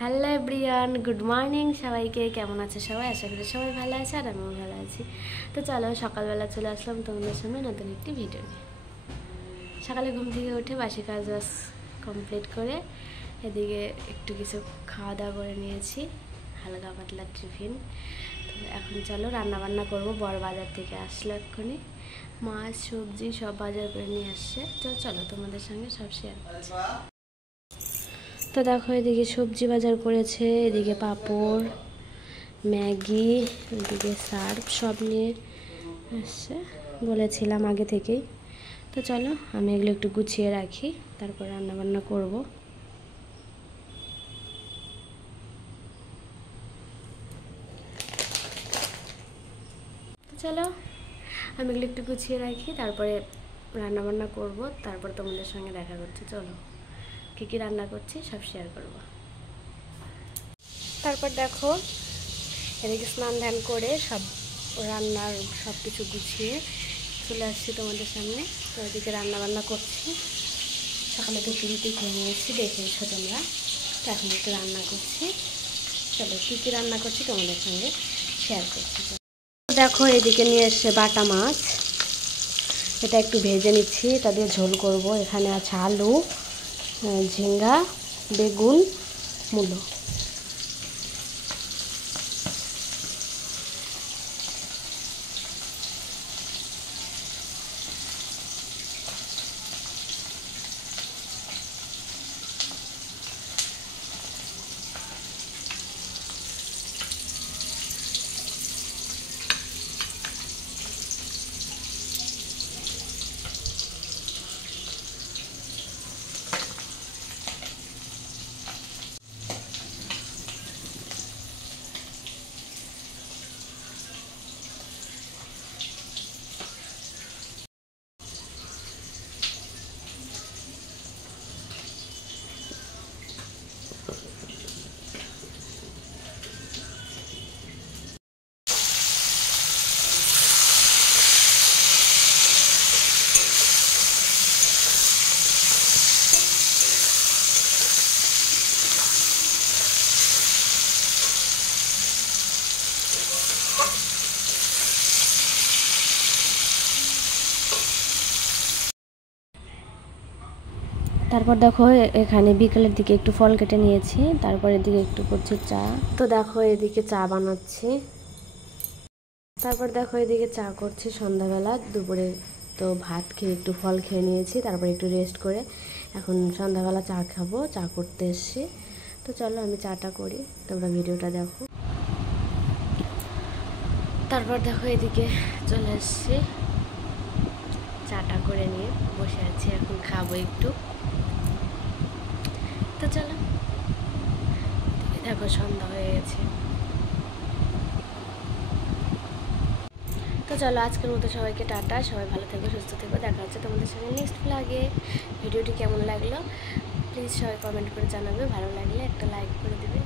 Hello everyone, good morning সবাইকে। কেমন আছে সবাই? আশা করি সবাই ভালো আছে আর আমিও ভালো আছি। তো চলো, সকালবেলা চলে আসলাম তোমাদের সামনে নতুন একটি ভিডিও নিয়ে। সকালে ঘুম থেকে উঠে বাসি কাজ বাস কমপ্লিট করে এদিকে একটু কিছু খাওয়া দাওয়া করে নিয়েছি, হালকা পাতলা টিফিন। তো এখন চলো রান্নাবান্না করবো। বড় বাজার থেকে আসলো এক্ষুনি, মাছ সবজি সব বাজার করে নিয়ে আসছে। তো চলো তোমাদের সঙ্গে সব শেয়ার করছি। তো দেখো, এদিকে সবজি বাজার করেছে, এদিকে পাঁপড়, ম্যাগি, এদিকে সার্ফ সব নিয়ে আসছে, বলেছিলাম আগে থেকেই। তো চলো আমি এগুলো একটু গুছিয়ে রাখি, তারপর রান্নাবান্না করব। তো চলো আমি এগুলো একটু গুছিয়ে রাখি, তারপরে রান্নাবান্না করব, তারপর তোমাদের সঙ্গে দেখা করছি। চলো কী কী রান্না করছি সব শেয়ার করব। তারপর দেখো, এদিকে স্নান ধ্যান করে সব রান্নার সব কিছু গুছিয়ে চলে আসছি তোমাদের সামনে। তো এদিকে রান্নাবান্না করছি, সকালে তো রুটি খেয়ে নিয়েছি, দেখেছো তোমরা। তো এখন একটু রান্না করছি। চলো কী কী রান্না করছি তোমাদের সঙ্গে শেয়ার করছি। দেখো, এদিকে নিয়ে এসছে বাটা মাছ, এটা একটু ভেজে নিচ্ছি, এটা দিয়ে ঝোল করব। এখানে আছে আলু, ঝিঙ্গা, বেগুন, মূলো। তারপর দেখো, এখানে বিকেলের দিকে একটু ফল কেটে নিয়েছি, তারপর এদিকে একটু করছি চা। তো দেখো এদিকে চা বানাচ্ছি। তারপর দেখো এদিকে চা করছি সন্ধ্যাবেলা। দুপুরে তো ভাত খেয়ে একটু ফল খেয়ে নিয়েছি, তারপর একটু রেস্ট করে এখন সন্ধ্যাবেলা চা খাবো, চা করতে এসছি। তো চলো আমি চাটা করি, তোমরা ভিডিওটা দেখো। তারপর দেখো এদিকে চলে এসছি, চাটা করে নিয়ে বসে আছি, এখন খাবো একটু। তো চলো, দেখো সন্ধ্যা হয়ে গেছে। তো চলো আজকের মতো সবাইকে টাটা, সবাই ভালো থেকো, সুস্থ থেকো। দেখা হচ্ছে তোমাদের সঙ্গে নেক্সট ব্লগে। ভিডিওটি কেমন লাগলো প্লিজ সবাই কমেন্ট করে জানাবে, ভালো লাগলে একটা লাইক করে দেবে।